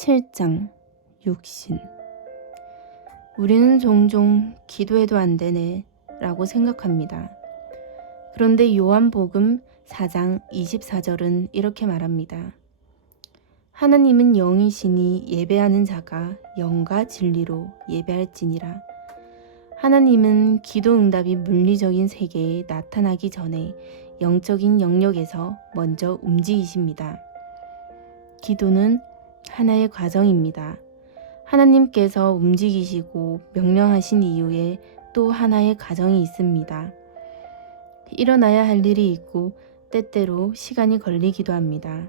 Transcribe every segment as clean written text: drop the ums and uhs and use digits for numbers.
7장 육신. 우리는 종종 기도해도 안 되네 라고 생각합니다. 그런데 요한복음 4장 24절은 이렇게 말합니다. 하나님은 영이시니 예배하는 자가 영과 진리로 예배할지니라. 하나님은 기도 응답이 물리적인 세계에 나타나기 전에 영적인 영역에서 먼저 움직이십니다. 기도는 하나의 과정입니다. 하나님께서 움직이시고 명령하신 이후에 또 하나의 과정이 있습니다. 일어나야 할 일이 있고 때때로 시간이 걸리기도 합니다.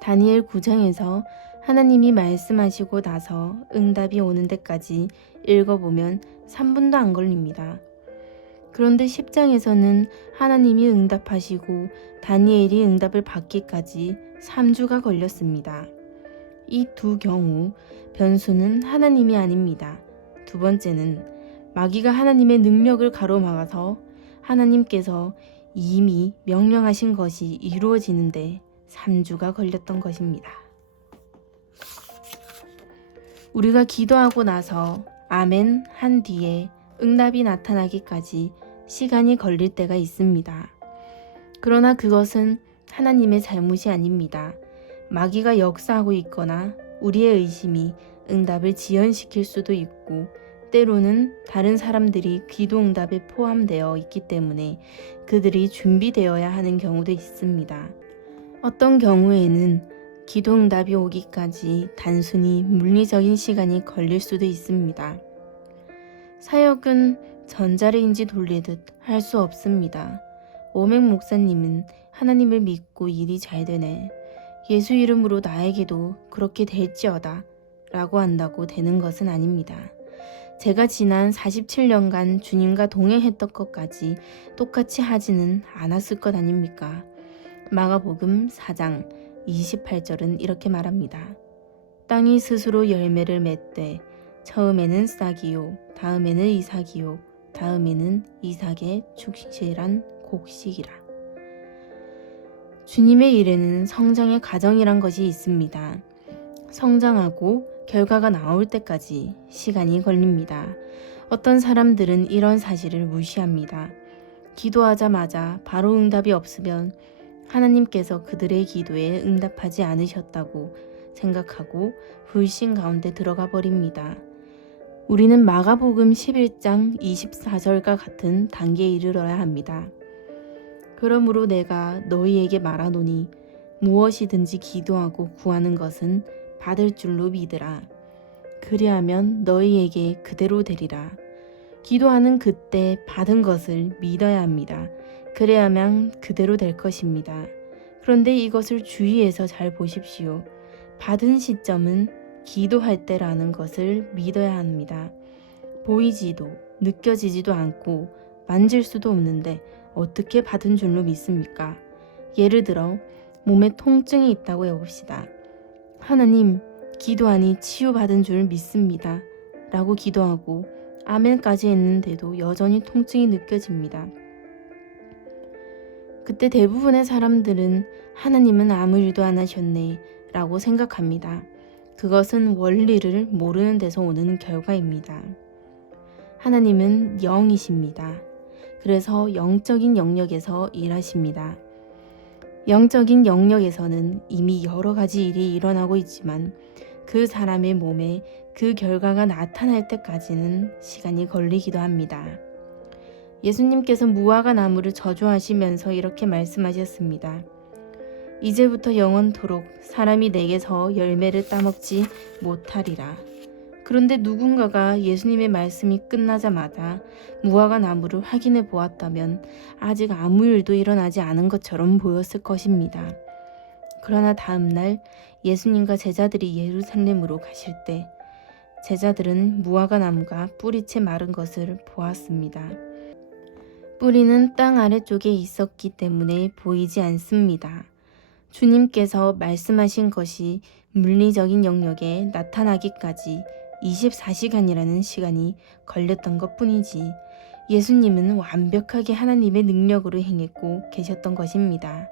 다니엘 9장에서 하나님이 말씀하시고 나서 응답이 오는 데까지 읽어보면 3분도 안 걸립니다. 그런데 10장에서는 하나님이 응답하시고 다니엘이 응답을 받기까지 3주가 걸렸습니다. 이 두 경우 변수는 하나님이 아닙니다. 두 번째는 마귀가 하나님의 능력을 가로막아서 하나님께서 이미 명령하신 것이 이루어지는데 3주가 걸렸던 것입니다. 우리가 기도하고 나서 아멘 한 뒤에 응답이 나타나기까지 시간이 걸릴 때가 있습니다. 그러나 그것은 하나님의 잘못이 아닙니다. 마귀가 역사하고 있거나 우리의 의심이 응답을 지연시킬 수도 있고 때로는 다른 사람들이 기도 응답에 포함되어 있기 때문에 그들이 준비되어야 하는 경우도 있습니다. 어떤 경우에는 기도 응답이 오기까지 단순히 물리적인 시간이 걸릴 수도 있습니다. 사역은 전자레인지 돌리듯 할 수 없습니다. 오맥 목사님은 하나님을 믿고 일이 잘 되네. 예수 이름으로 나에게도 그렇게 될지어다 라고 한다고 되는 것은 아닙니다. 제가 지난 47년간 주님과 동행했던 것까지 똑같이 하지는 않았을 것 아닙니까? 마가복음 4장 28절은 이렇게 말합니다. 땅이 스스로 열매를 맺되 처음에는 싹이요 다음에는 이삭이요 다음에는 이삭의 축실한 곡식이라. 주님의 일에는 성장의 과정이란 것이 있습니다. 성장하고 결과가 나올 때까지 시간이 걸립니다. 어떤 사람들은 이런 사실을 무시합니다. 기도하자마자 바로 응답이 없으면 하나님께서 그들의 기도에 응답하지 않으셨다고 생각하고 불신 가운데 들어가 버립니다. 우리는 마가복음 11장 24절과 같은 단계에 이르러야 합니다. 그러므로 내가 너희에게 말하노니 무엇이든지 기도하고 구하는 것은 받을 줄로 믿으라. 그리하면 너희에게 그대로 되리라. 기도하는 그때 받은 것을 믿어야 합니다. 그래야만 그대로 될 것입니다. 그런데 이것을 주의해서 잘 보십시오. 받은 시점은 기도할 때라는 것을 믿어야 합니다. 보이지도 느껴지지도 않고 만질 수도 없는데 어떻게 받은 줄로 믿습니까? 예를 들어 몸에 통증이 있다고 해봅시다. 하나님, 기도하니 치유받은 줄 믿습니다. 라고 기도하고 아멘까지 했는데도 여전히 통증이 느껴집니다. 그때 대부분의 사람들은 하나님은 아무 일도 안 하셨네 라고 생각합니다. 그것은 원리를 모르는 데서 오는 결과입니다. 하나님은 영이십니다. 그래서 영적인 영역에서 일하십니다. 영적인 영역에서는 이미 여러 가지 일이 일어나고 있지만 그 사람의 몸에 그 결과가 나타날 때까지는 시간이 걸리기도 합니다. 예수님께서 무화과 나무를 저주하시면서 이렇게 말씀하셨습니다. 이제부터 영원토록 사람이 내게서 열매를 따먹지 못하리라. 그런데 누군가가 예수님의 말씀이 끝나자마자 무화과 나무를 확인해 보았다면 아직 아무 일도 일어나지 않은 것처럼 보였을 것입니다. 그러나 다음 날 예수님과 제자들이 예루살렘으로 가실 때 제자들은 무화과 나무가 뿌리채 마른 것을 보았습니다. 뿌리는 땅 아래쪽에 있었기 때문에 보이지 않습니다. 주님께서 말씀하신 것이 물리적인 영역에 나타나기까지 24시간이라는 시간이 걸렸던 것 뿐이지 예수님은 완벽하게 하나님의 능력으로 행했고 계셨던 것입니다.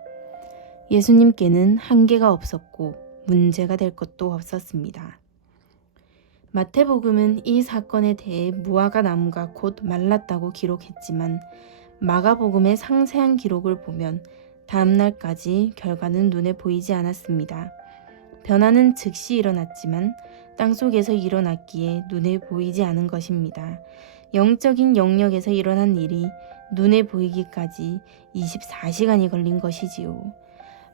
예수님께는 한계가 없었고 문제가 될 것도 없었습니다. 마태복음은 이 사건에 대해 무화과 나무가 곧 말랐다고 기록했지만 마가복음의 상세한 기록을 보면 다음날까지 결과는 눈에 보이지 않았습니다. 변화는 즉시 일어났지만 땅속에서 일어났기에 눈에 보이지 않은 것입니다. 영적인 영역에서 일어난 일이 눈에 보이기까지 24시간이 걸린 것이지요.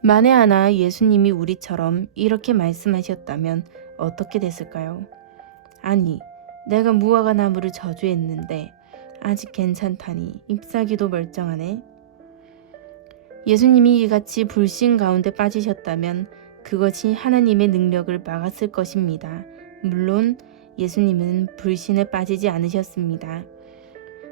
만에 하나 예수님이 우리처럼 이렇게 말씀하셨다면 어떻게 됐을까요? 아니, 내가 무화과 나무를 저주했는데 아직 괜찮다니 잎사귀도 멀쩡하네. 예수님이 이같이 불신 가운데 빠지셨다면 그것이 하나님의 능력을 막았을 것입니다. 물론 예수님은 불신에 빠지지 않으셨습니다.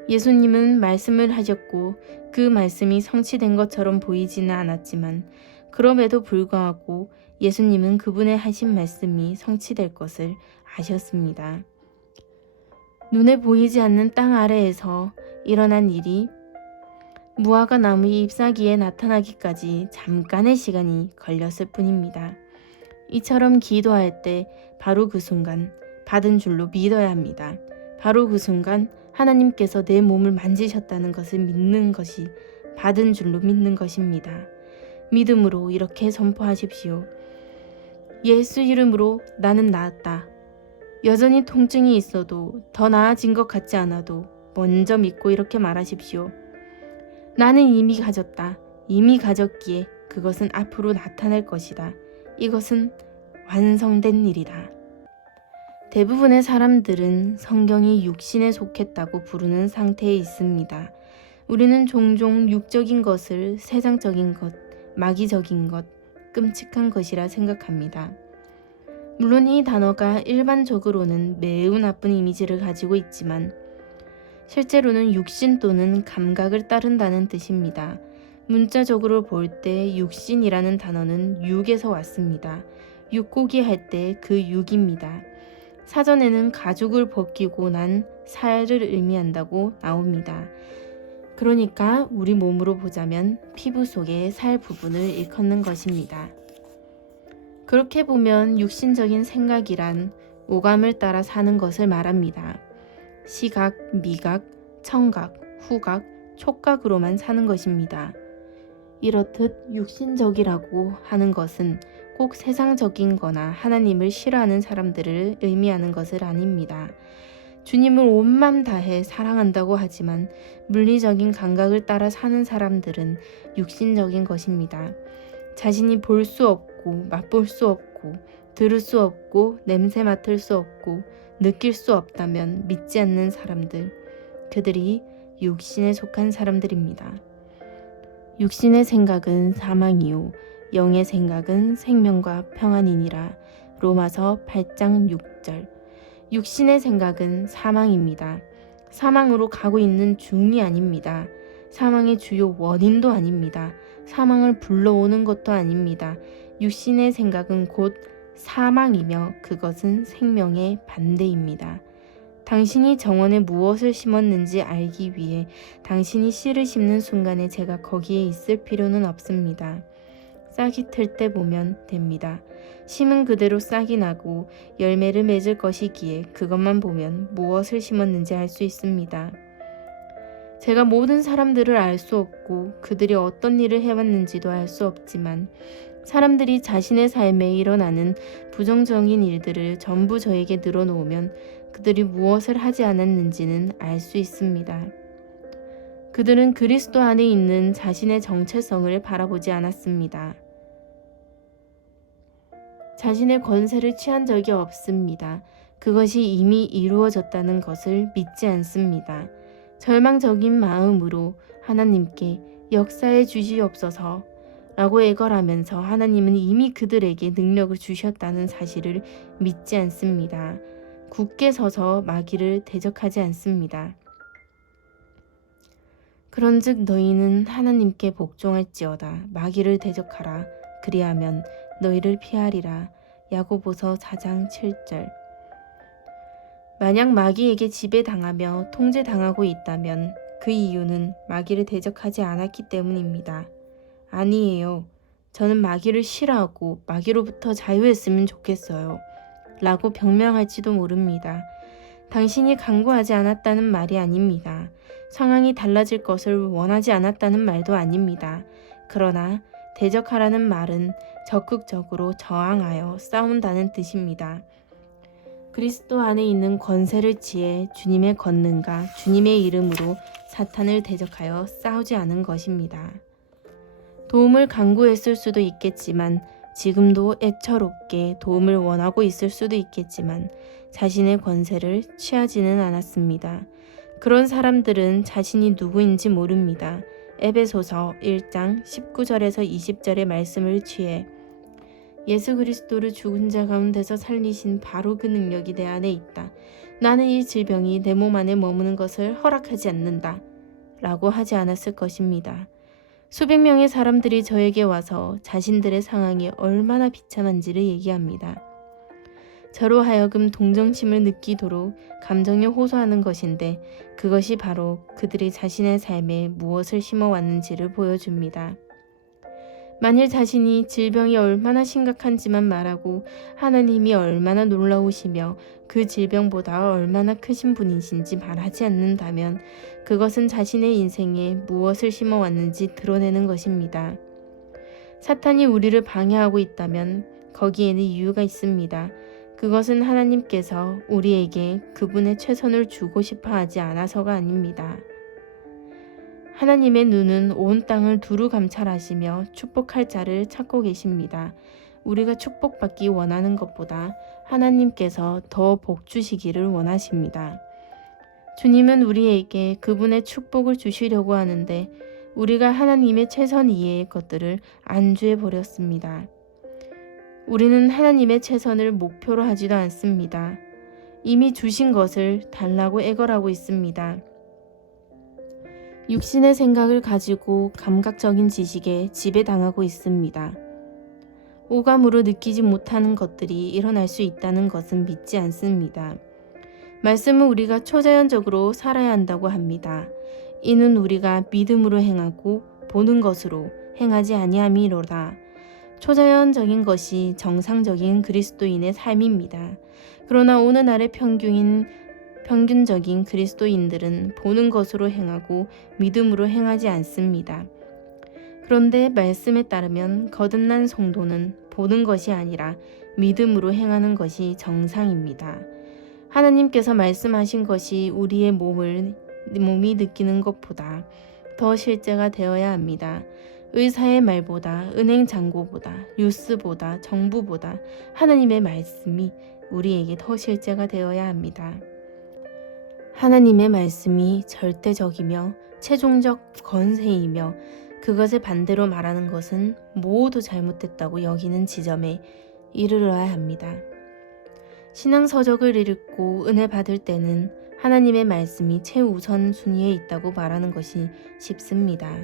예수님은 말씀을 하셨고 그 말씀이 성취된 것처럼 보이지는 않았지만 그럼에도 불구하고 예수님은 그분의 하신 말씀이 성취될 것을 아셨습니다. 눈에 보이지 않는 땅 아래에서 일어난 일이 무화과 나무의 잎사귀에 나타나기까지 잠깐의 시간이 걸렸을 뿐입니다. 이처럼 기도할 때 바로 그 순간 받은 줄로 믿어야 합니다. 바로 그 순간 하나님께서 내 몸을 만지셨다는 것을 믿는 것이 받은 줄로 믿는 것입니다. 믿음으로 이렇게 선포하십시오. 예수 이름으로 나는 나았다. 여전히 통증이 있어도 더 나아진 것 같지 않아도 먼저 믿고 이렇게 말하십시오. 나는 이미 가졌다. 이미 가졌기에 그것은 앞으로 나타날 것이다. 이것은 완성된 일이다. 대부분의 사람들은 성경이 육신에 속했다고 부르는 상태에 있습니다. 우리는 종종 육적인 것을 세상적인 것, 마귀적인 것, 끔찍한 것이라 생각합니다. 물론 이 단어가 일반적으로는 매우 나쁜 이미지를 가지고 있지만 실제로는 육신 또는 감각을 따른다는 뜻입니다. 문자적으로 볼 때 육신이라는 단어는 육에서 왔습니다. 육고기 할 때 그 육입니다. 사전에는 가죽을 벗기고 난 살을 의미한다고 나옵니다. 그러니까 우리 몸으로 보자면 피부 속의 살 부분을 일컫는 것입니다. 그렇게 보면 육신적인 생각이란 오감을 따라 사는 것을 말합니다. 시각, 미각, 청각, 후각, 촉각으로만 사는 것입니다. 이렇듯 육신적이라고 하는 것은 꼭 세상적인 거나 하나님을 싫어하는 사람들을 의미하는 것은 아닙니다. 주님을 온 맘 다해 사랑한다고 하지만 물리적인 감각을 따라 사는 사람들은 육신적인 것입니다. 자신이 볼 수 없고 맛볼 수 없고 들을 수 없고 냄새 맡을 수 없고 느낄 수 없다면 믿지 않는 사람들, 그들이 육신에 속한 사람들입니다. 육신의 생각은 사망이요 영의 생각은 생명과 평안이니라. 로마서 8장 6절. 육신의 생각은 사망입니다. 사망으로 가고 있는 중이 아닙니다. 사망의 주요 원인도 아닙니다. 사망을 불러오는 것도 아닙니다. 육신의 생각은 곧 사망이며 그것은 생명의 반대입니다. 당신이 정원에 무엇을 심었는지 알기 위해 당신이 씨를 심는 순간에 제가 거기에 있을 필요는 없습니다. 싹이 틀 때 보면 됩니다. 심은 그대로 싹이 나고 열매를 맺을 것이기에 그것만 보면 무엇을 심었는지 알 수 있습니다. 제가 모든 사람들을 알 수 없고 그들이 어떤 일을 해왔는지도 알 수 없지만 사람들이 자신의 삶에 일어나는 부정적인 일들을 전부 저에게 늘어놓으면 그들이 무엇을 하지 않았는지는 알 수 있습니다. 그들은 그리스도 안에 있는 자신의 정체성을 바라보지 않았습니다. 자신의 권세를 취한 적이 없습니다. 그것이 이미 이루어졌다는 것을 믿지 않습니다. 절망적인 마음으로 하나님께 역사해 주시옵소서 라고 애걸하면서 하나님은 이미 그들에게 능력을 주셨다는 사실을 믿지 않습니다. 굳게 서서 마귀를 대적하지 않습니다. 그런즉 너희는 하나님께 복종할지어다. 마귀를 대적하라. 그리하면 너희를 피하리라. 야고보서 4장 7절. 만약 마귀에게 지배당하며 통제당하고 있다면 그 이유는 마귀를 대적하지 않았기 때문입니다. 아니에요. 저는 마귀를 싫어하고 마귀로부터 자유했으면 좋겠어요. 라고 병명할지도 모릅니다. 당신이 강구하지 않았다는 말이 아닙니다. 상황이 달라질 것을 원하지 않았다는 말도 아닙니다. 그러나 대적하라는 말은 적극적으로 저항하여 싸운다는 뜻입니다. 그리스도 안에 있는 권세를 지해 주님의 권능과 주님의 이름으로 사탄을 대적하여 싸우지 않은 것입니다. 도움을 강구했을 수도 있겠지만 지금도 애처롭게 도움을 원하고 있을 수도 있겠지만 자신의 권세를 취하지는 않았습니다. 그런 사람들은 자신이 누구인지 모릅니다. 에베소서 1장 19절에서 20절의 말씀을 취해 예수 그리스도를 죽은 자 가운데서 살리신 바로 그 능력이 내 안에 있다. 나는 이 질병이 내 몸 안에 머무는 것을 허락하지 않는다. 라고 하지 않았을 것입니다. 수백 명의 사람들이 저에게 와서 자신들의 상황이 얼마나 비참한지를 얘기합니다. 저로 하여금 동정심을 느끼도록 감정에 호소하는 것인데 그것이 바로 그들이 자신의 삶에 무엇을 심어왔는지를 보여줍니다. 만일 자신이 질병이 얼마나 심각한지만 말하고 하나님이 얼마나 놀라우시며 그 질병보다 얼마나 크신 분이신지 말하지 않는다면 그것은 자신의 인생에 무엇을 심어왔는지 드러내는 것입니다. 사탄이 우리를 방해하고 있다면 거기에는 이유가 있습니다. 그것은 하나님께서 우리에게 그분의 최선을 주고 싶어 하지 않아서가 아닙니다. 하나님의 눈은 온 땅을 두루 감찰하시며 축복할 자를 찾고 계십니다. 우리가 축복받기 원하는 것보다 하나님께서 더 복 주시기를 원하십니다. 주님은 우리에게 그분의 축복을 주시려고 하는데 우리가 하나님의 최선 이외의 것들을 안주해 버렸습니다. 우리는 하나님의 최선을 목표로 하지도 않습니다. 이미 주신 것을 달라고 애걸하고 있습니다. 육신의 생각을 가지고 감각적인 지식에 지배당하고 있습니다. 오감으로 느끼지 못하는 것들이 일어날 수 있다는 것은 믿지 않습니다. 말씀은 우리가 초자연적으로 살아야 한다고 합니다. 이는 우리가 믿음으로 행하고 보는 것으로 행하지 아니함이로다. 초자연적인 것이 정상적인 그리스도인의 삶입니다. 그러나 오늘날의 평균적인 그리스도인들은 보는 것으로 행하고 믿음으로 행하지 않습니다. 그런데 말씀에 따르면 거듭난 성도는 보는 것이 아니라 믿음으로 행하는 것이 정상입니다. 하나님께서 말씀하신 것이 우리의 몸이 느끼는 것보다 더 실제가 되어야 합니다. 의사의 말보다, 은행 잔고보다, 뉴스보다, 정부보다 하나님의 말씀이 우리에게 더 실제가 되어야 합니다. 하나님의 말씀이 절대적이며 최종적 권세이며 그것을 반대로 말하는 것은 모두 잘못됐다고 여기는 지점에 이르러야 합니다. 신앙서적을 읽고 은혜 받을 때는 하나님의 말씀이 최우선 순위에 있다고 말하는 것이 쉽습니다.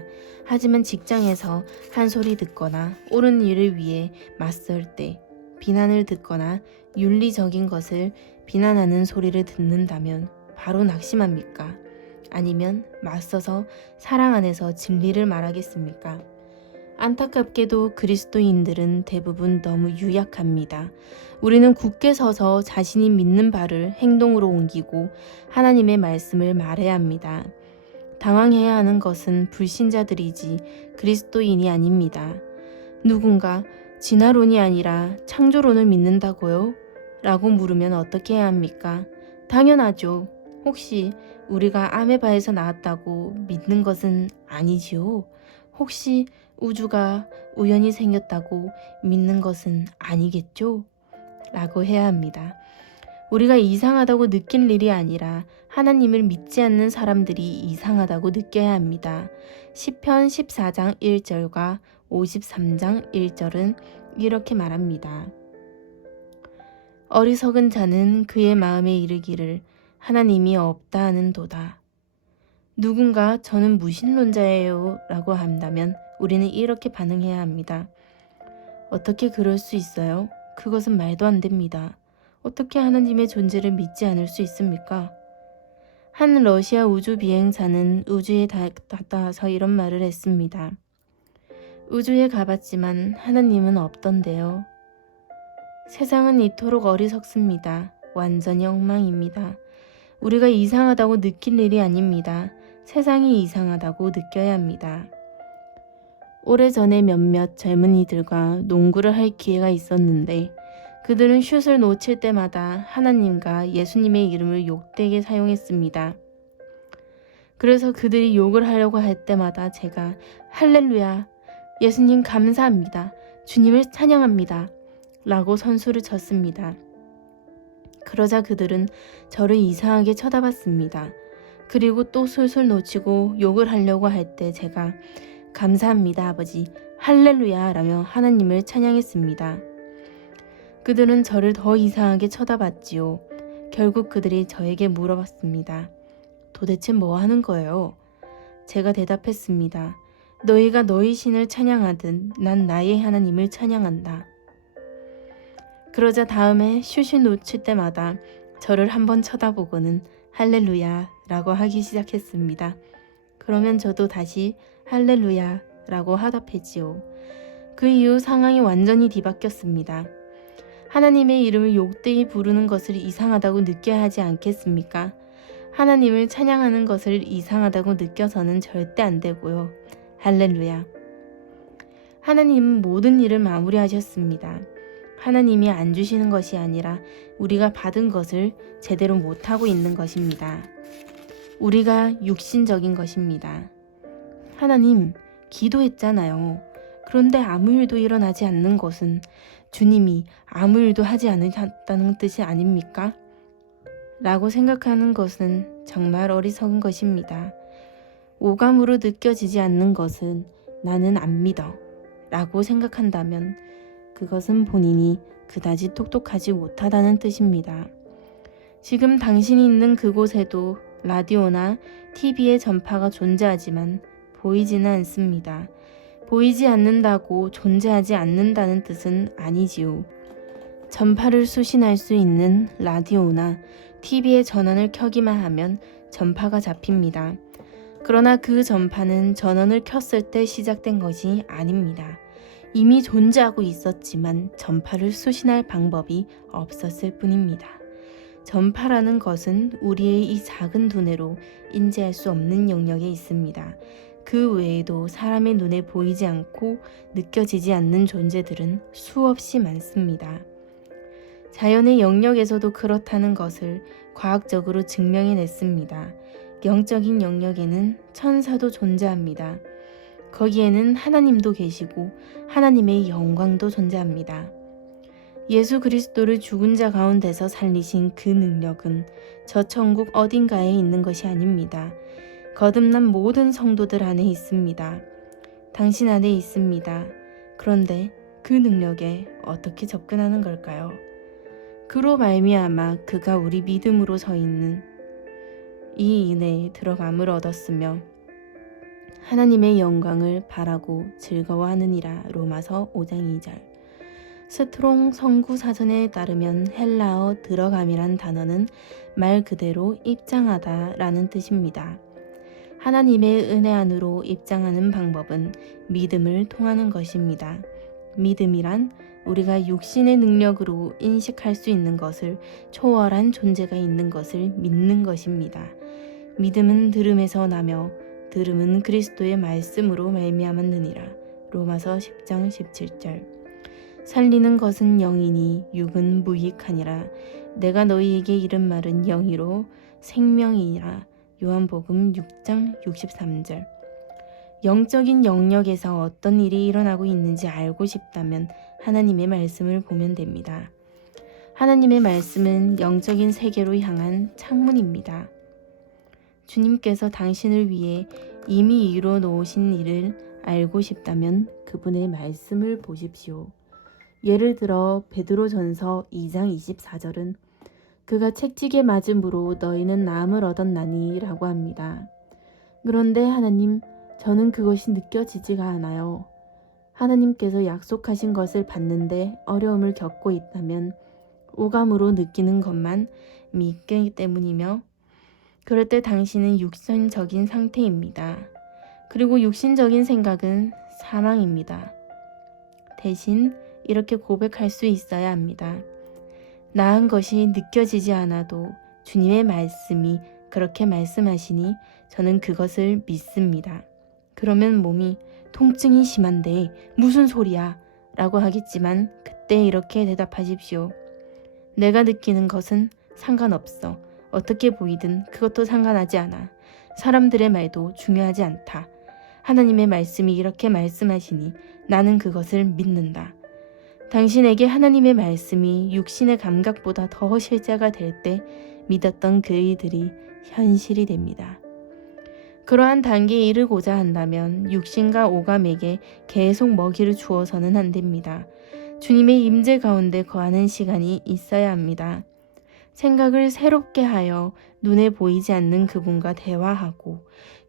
하지만 직장에서 한 소리 듣거나 옳은 일을 위해 맞설 때 비난을 듣거나 윤리적인 것을 비난하는 소리를 듣는다면 바로 낙심합니까? 아니면 맞서서 사랑 안에서 진리를 말하겠습니까? 안타깝게도 그리스도인들은 대부분 너무 유약합니다. 우리는 굳게 서서 자신이 믿는 바를 행동으로 옮기고 하나님의 말씀을 말해야 합니다. 당황해야 하는 것은 불신자들이지 그리스도인이 아닙니다. 누군가 진화론이 아니라 창조론을 믿는다고요? 라고 물으면 어떻게 해야 합니까? 당연하죠. 혹시 우리가 아메바에서 나왔다고 믿는 것은 아니지요? 혹시 우주가 우연히 생겼다고 믿는 것은 아니겠죠? 라고 해야 합니다. 우리가 이상하다고 느낄 일이 아니라 하나님을 믿지 않는 사람들이 이상하다고 느껴야 합니다. 시편 14장 1절과 53장 1절은 이렇게 말합니다. 어리석은 자는 그의 마음에 이르기를 하나님이 없다 하는도다. 누군가 저는 무신론자예요 라고 한다면 우리는 이렇게 반응해야 합니다. 어떻게 그럴 수 있어요? 그것은 말도 안 됩니다. 어떻게 하나님의 존재를 믿지 않을 수 있습니까? 한 러시아 우주 비행사는 우주에 닿아서 이런 말을 했습니다. 우주에 가봤지만 하나님은 없던데요. 세상은 이토록 어리석습니다. 완전히 엉망입니다. 우리가 이상하다고 느낄 일이 아닙니다. 세상이 이상하다고 느껴야 합니다. 오래전에 몇몇 젊은이들과 농구를 할 기회가 있었는데 그들은 슛을 놓칠 때마다 하나님과 예수님의 이름을 욕되게 사용했습니다. 그래서 그들이 욕을 하려고 할 때마다 제가 할렐루야, 예수님 감사합니다, 주님을 찬양합니다 라고 선수를 쳤습니다. 그러자 그들은 저를 이상하게 쳐다봤습니다. 그리고 또 술술 놓치고 욕을 하려고 할 때 제가 감사합니다 아버지, 할렐루야 라며 하나님을 찬양했습니다. 그들은 저를 더 이상하게 쳐다봤지요. 결국 그들이 저에게 물어봤습니다. 도대체 뭐 하는 거예요? 제가 대답했습니다. 너희가 너희 신을 찬양하든 난 나의 하나님을 찬양한다. 그러자 다음에 슛이 놓칠 때마다 저를 한번 쳐다보고는 할렐루야 라고 하기 시작했습니다. 그러면 저도 다시 할렐루야 라고 화답했지요. 그 이후 상황이 완전히 뒤바뀌었습니다. 하나님의 이름을 욕되이 부르는 것을 이상하다고 느껴야 하지 않겠습니까? 하나님을 찬양하는 것을 이상하다고 느껴서는 절대 안 되고요. 할렐루야. 하나님은 모든 일을 마무리하셨습니다. 하나님이 안 주시는 것이 아니라 우리가 받은 것을 제대로 못하고 있는 것입니다. 우리가 육신적인 것입니다. 하나님, 기도했잖아요. 그런데 아무 일도 일어나지 않는 것은 주님이 아무 일도 하지 않으셨다는 뜻이 아닙니까? 라고 생각하는 것은 정말 어리석은 것입니다. 오감으로 느껴지지 않는 것은 나는 안 믿어 라고 생각한다면 그것은 본인이 그다지 똑똑하지 못하다는 뜻입니다. 지금 당신이 있는 그곳에도 라디오나 TV의 전파가 존재하지만 보이지는 않습니다. 보이지 않는다고 존재하지 않는다는 뜻은 아니지요. 전파를 수신할 수 있는 라디오나 TV의 전원을 켜기만 하면 전파가 잡힙니다. 그러나 그 전파는 전원을 켰을 때 시작된 것이 아닙니다. 이미 존재하고 있었지만 전파를 수신할 방법이 없었을 뿐입니다. 전파라는 것은 우리의 이 작은 두뇌로 인지할 수 없는 영역에 있습니다. 그 외에도 사람의 눈에 보이지 않고 느껴지지 않는 존재들은 수없이 많습니다. 자연의 영역에서도 그렇다는 것을 과학적으로 증명해냈습니다. 영적인 영역에는 천사도 존재합니다. 거기에는 하나님도 계시고 하나님의 영광도 존재합니다. 예수 그리스도를 죽은 자 가운데서 살리신 그 능력은 저 천국 어딘가에 있는 것이 아닙니다. 거듭난 모든 성도들 안에 있습니다. 당신 안에 있습니다. 그런데 그 능력에 어떻게 접근하는 걸까요? 그로 말미암아 그가 우리 믿음으로 서 있는 이 은혜에 들어감을 얻었으며 하나님의 영광을 바라고 즐거워하느니라. 로마서 5장 2절. 스트롱 성구사전에 따르면 헬라어 들어감이란 단어는 말 그대로 입장하다 라는 뜻입니다. 하나님의 은혜 안으로 입장하는 방법은 믿음을 통하는 것입니다. 믿음이란 우리가 육신의 능력으로 인식할 수 있는 것을 초월한 존재가 있는 것을 믿는 것입니다. 믿음은 들음에서 나며 들음은 그리스도의 말씀으로 말미암았느니라. 로마서 10장 17절. 살리는 것은 영이니 육은 무익하니라. 내가 너희에게 이른 말은 영이로 생명이니라. 요한복음 6장 63절. 영적인 영역에서 어떤 일이 일어나고 있는지 알고 싶다면 하나님의 말씀을 보면 됩니다. 하나님의 말씀은 영적인 세계로 향한 창문입니다. 주님께서 당신을 위해 이미 이루어 놓으신 일을 알고 싶다면 그분의 말씀을 보십시오. 예를 들어 베드로전서 2장 24절은 그가 채찍에 맞음으로 너희는 나음을 얻었나니 라고 합니다. 그런데 하나님, 저는 그것이 느껴지지가 않아요. 하나님께서 약속하신 것을 받는데 어려움을 겪고 있다면 오감으로 느끼는 것만 믿기 때문이며 그럴 때 당신은 육신적인 상태입니다. 그리고 육신적인 생각은 사망입니다. 대신 이렇게 고백할 수 있어야 합니다. 나은 것이 느껴지지 않아도 주님의 말씀이 그렇게 말씀하시니 저는 그것을 믿습니다. 그러면 몸이 통증이 심한데 무슨 소리야? 라고 하겠지만 그때 이렇게 대답하십시오. 내가 느끼는 것은 상관없어. 어떻게 보이든 그것도 상관하지 않아. 사람들의 말도 중요하지 않다. 하나님의 말씀이 이렇게 말씀하시니 나는 그것을 믿는다. 당신에게 하나님의 말씀이 육신의 감각보다 더 실제가 될 때 믿었던 그 일들이 현실이 됩니다. 그러한 단계에 이르고자 한다면 육신과 오감에게 계속 먹이를 주어서는 안 됩니다. 주님의 임재 가운데 거하는 시간이 있어야 합니다. 생각을 새롭게 하여 눈에 보이지 않는 그분과 대화하고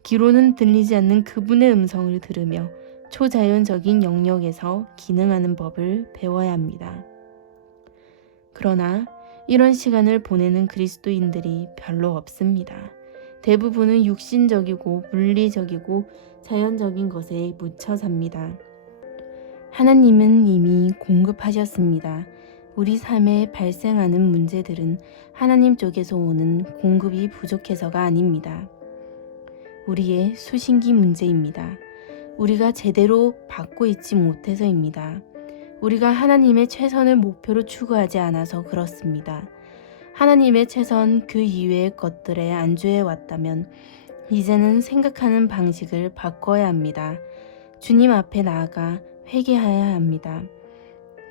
귀로는 들리지 않는 그분의 음성을 들으며 초자연적인 영역에서 기능하는 법을 배워야 합니다. 그러나 이런 시간을 보내는 그리스도인들이 별로 없습니다. 대부분은 육신적이고 물리적이고 자연적인 것에 묻혀 삽니다. 하나님은 이미 공급하셨습니다. 우리 삶에 발생하는 문제들은 하나님 쪽에서 오는 공급이 부족해서가 아닙니다. 우리의 수신기 문제입니다. 우리가 제대로 받고 있지 못해서입니다. 우리가 하나님의 최선을 목표로 추구하지 않아서 그렇습니다. 하나님의 최선 그 이외의 것들에 안주해 왔다면 이제는 생각하는 방식을 바꿔야 합니다. 주님 앞에 나아가 회개해야 합니다.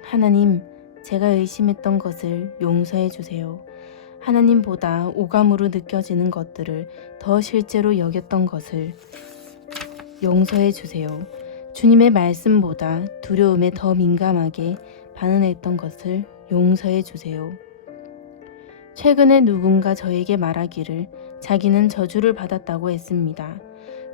하나님, 제가 의심했던 것을 용서해 주세요. 하나님보다 오감으로 느껴지는 것들을 더 실제로 여겼던 것을 용서해 주세요. 주님의 말씀보다 두려움에 더 민감하게 반응했던 것을 용서해 주세요. 최근에 누군가 저에게 말하기를 자기는 저주를 받았다고 했습니다.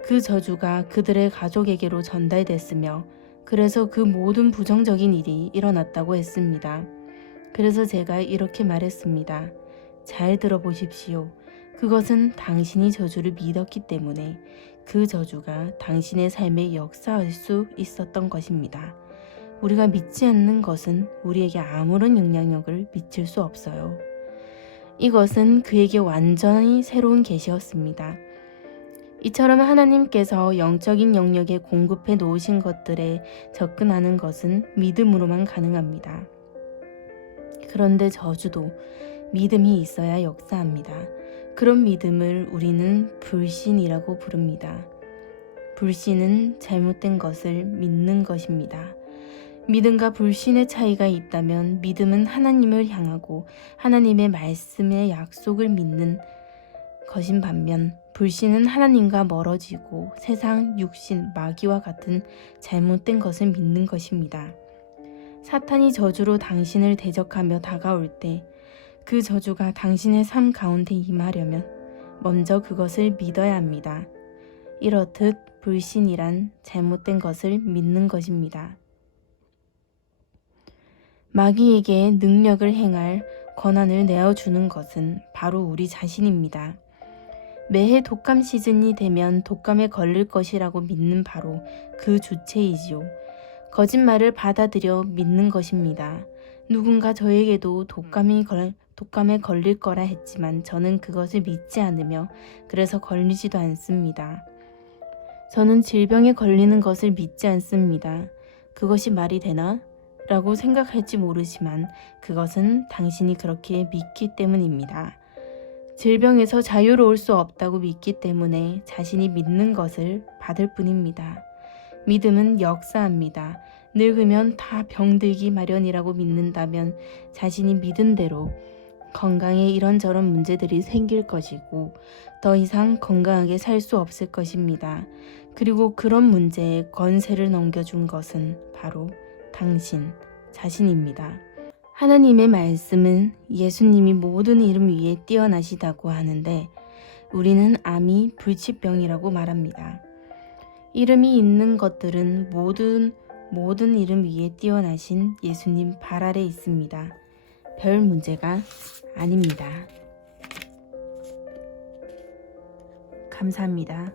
그 저주가 그들의 가족에게로 전달됐으며 그래서 그 모든 부정적인 일이 일어났다고 했습니다. 그래서 제가 이렇게 말했습니다. 잘 들어보십시오. 그것은 당신이 저주를 믿었기 때문에 그 저주가 당신의 삶에 역사할 수 있었던 것입니다. 우리가 믿지 않는 것은 우리에게 아무런 영향력을 미칠 수 없어요. 이것은 그에게 완전히 새로운 계시였습니다. 이처럼 하나님께서 영적인 영역에 공급해 놓으신 것들에 접근하는 것은 믿음으로만 가능합니다. 그런데 저주도 믿음이 있어야 역사합니다. 그런 믿음을 우리는 불신이라고 부릅니다. 불신은 잘못된 것을 믿는 것입니다. 믿음과 불신의 차이가 있다면 믿음은 하나님을 향하고 하나님의 말씀의 약속을 믿는 것인 반면 불신은 하나님과 멀어지고 세상, 육신, 마귀와 같은 잘못된 것을 믿는 것입니다. 사탄이 저주로 당신을 대적하며 다가올 때 그 저주가 당신의 삶 가운데 임하려면 먼저 그것을 믿어야 합니다. 이렇듯 불신이란 잘못된 것을 믿는 것입니다. 마귀에게 능력을 행할 권한을 내어주는 것은 바로 우리 자신입니다. 매해 독감 시즌이 되면 독감에 걸릴 것이라고 믿는 바로 그 주체이지요. 거짓말을 받아들여 믿는 것입니다. 누군가 저에게도 독감에 걸릴 거라 했지만 저는 그것을 믿지 않으며 그래서 걸리지도 않습니다. 저는 질병에 걸리는 것을 믿지 않습니다. 그것이 말이 되나? 라고 생각할지 모르지만 그것은 당신이 그렇게 믿기 때문입니다. 질병에서 자유로울 수 없다고 믿기 때문에 자신이 믿는 것을 받을 뿐입니다. 믿음은 역사합니다. 늙으면 다 병들기 마련이라고 믿는다면 자신이 믿은 대로 건강에 이런저런 문제들이 생길 것이고 더 이상 건강하게 살 수 없을 것입니다. 그리고 그런 문제에 권세를 넘겨준 것은 바로 당신 자신입니다. 하나님의 말씀은 예수님이 모든 이름 위에 뛰어나시다고 하는데 우리는 암이 불치병이라고 말합니다. 이름이 있는 것들은 모든 이름 위에 뛰어나신 예수님 발 아래 있습니다. 별 문제가 아닙니다. 감사합니다.